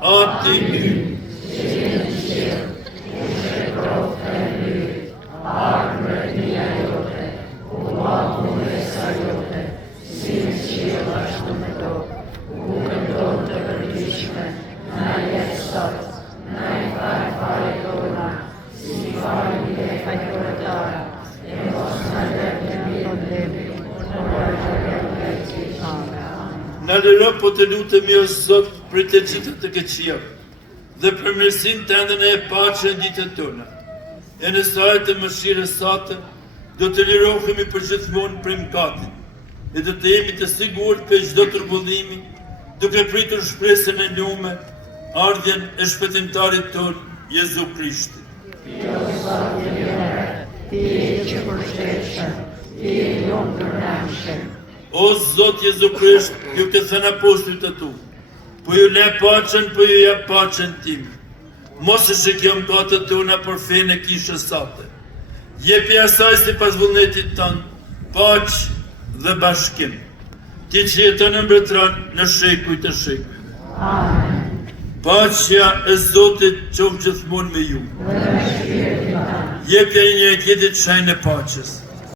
ati mynë. Në lëro po të lutemi o Zot për të gjithë të keqia dhe për mirësinë tënde në e paqe në ditët tona. E në saj të mëshirës sate do të lirohemi për gjithmonë prej mëkatit e do të jemi të sigurt për çdo turbullimi, duke pritur shpresën e lume, ardhjen e shpëtimtarit ton Jezu Krishti. Ti që përshtetshëm, ti lundërnashëm. O Zot Jezu Krisht, ju të thënë apostujt të tu, po ju le paqen, po ju jep paqen tim. Mos e shikjo mëkatet tona për fenë e kishës sate. Jepi asaj si pas vullnetit tanë, paqë dhe bashkim. Ti që jeton në mbretëran në shekuj të shekuj. Amen. Paqja e Zotit qoftë gjithmonë me ju. Jepja një tjetrit shenjë e paqes.